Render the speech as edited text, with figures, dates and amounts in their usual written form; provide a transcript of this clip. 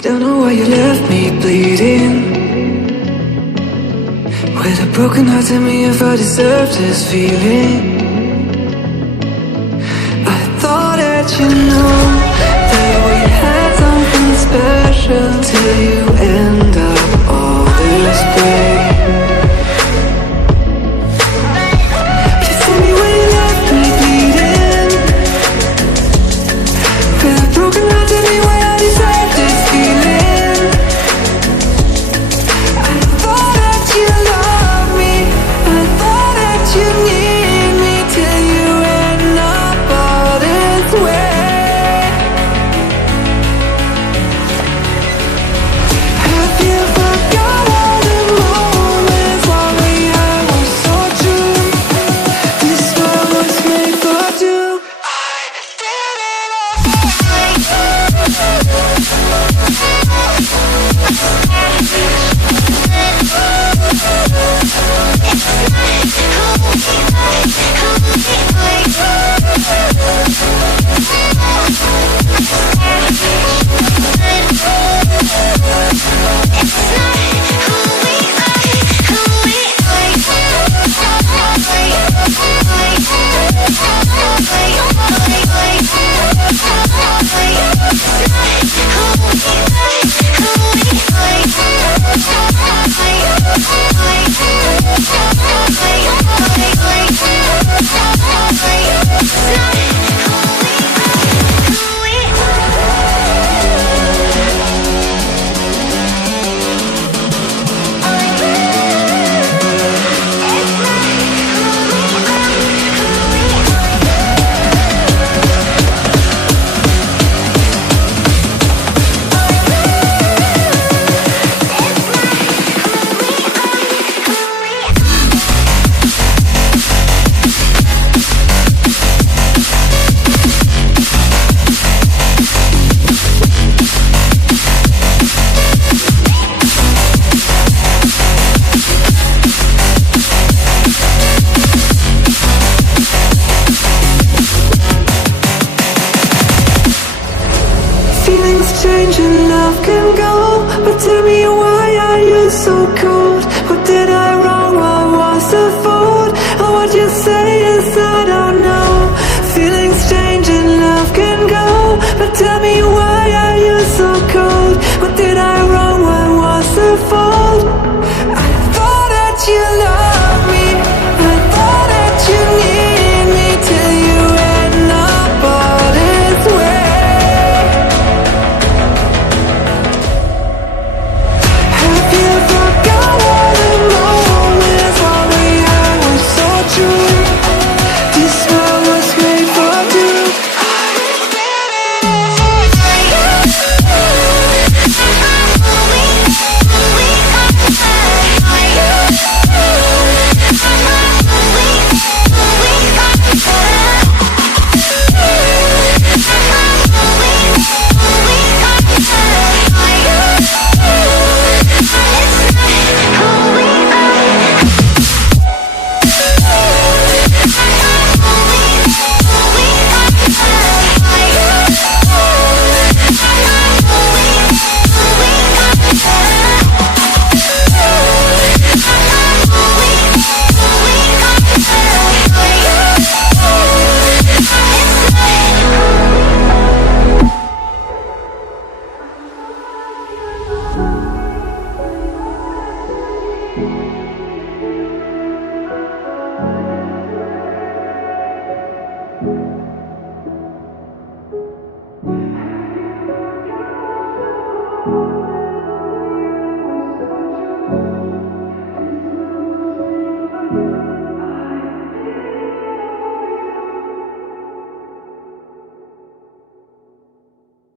Don't know why you left me bleeding. With a broken heart, tell me if I deserve this feeling. I thought that you know that we had something special till you end up all this way. Please tell me why you left me bleeding. With a broken heart, tell me why I deserve this feeling. I thought that you loved me, I thought that you need me till you end up all this way. Have you forgot all the moments while we had was so true? This world was made for two. I did it change and love can go, but tell me why are you so cold? What did I wrong? What was the fault? Or what you say is I don't know. Feelings change and love can go, but tell me why are you so cold? What did I wrong? What was the fault? I thought that you loved me, I thought that you need me till you end up all this way. You